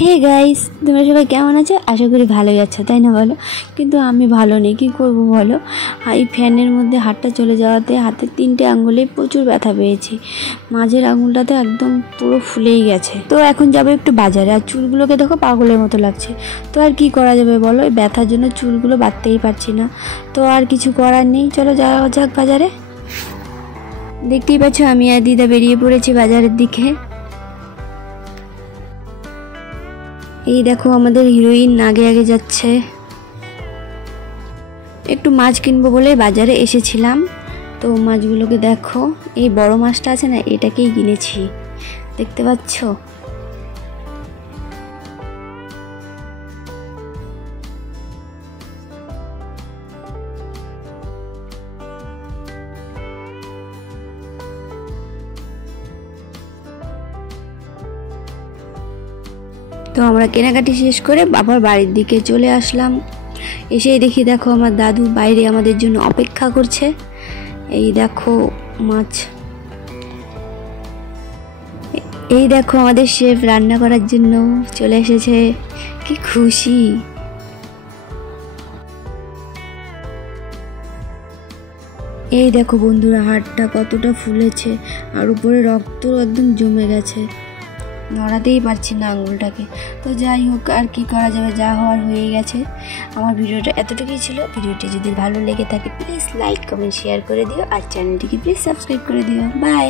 Hey guys, তোমরা সবাই কেমন আছো? আশা করি ভালোই আছো, তাই না বলো? কিন্তু আমি ভালো নেই, কী করবো বলো। এই ফ্যানের মধ্যে হাতটা চলে যাওয়াতে হাতের 3টে আঙ্গুলে প্রচুর ব্যথা পেয়েছি। মাঝের আঙুলটাতে একদম পুরো ফুলেই গেছে। তো এখন যাবো একটু বাজারে, আর চুলগুলোকে দেখো পাগলের মতো লাগছে। তো আর কি করা যাবে বলো, এই ব্যথার জন্য চুলগুলো বাঁধতেই পারছি না। তো আর কিছু করার নেই, চলো যাওয়া যাক বাজারে। দেখতেই পাচ্ছ আমি আর দিদা বেরিয়ে পড়েছি বাজারের দিকে। এই দেখো আমাদের হিরোইন আগে আগে যাচ্ছে। একটু মাছ কিনবো বলে বাজারে এসেছিলাম। তো মাছগুলোকে দেখো, এই বড় মাছটা আছে না, এটাকেই কিনেছি, দেখতে পাচ্ছ। তো আমরা কেনাকাটি শেষ করে আবার বাড়ির দিকে চলে আসলাম। এসেই দেখি দেখো আমার দাদু বাইরে আমাদের জন্য অপেক্ষা করছে। এই দেখো মাছ, এই দেখো আমাদের শেফ রান্না করার জন্য চলে এসেছে। কি খুশি। এই দেখো বন্ধুরা, হাড়টা কতটা ফুলেছে আর উপরে রক্ত একদম জমে গেছে, নড়াতেই পারছি না আঙুলটাকে। তো যাই হোক, আর কি করা যাবে, যা হওয়ার হয়ে গেছে। আমার ভিডিওটা এতটুকুই ছিল। ভিডিওটি যদি ভালো লেগে থাকে প্লিজ লাইক কমেন্ট শেয়ার করে দিও, আর চ্যানেলটিকে প্লিজ সাবস্ক্রাইব করে দিও। বাই।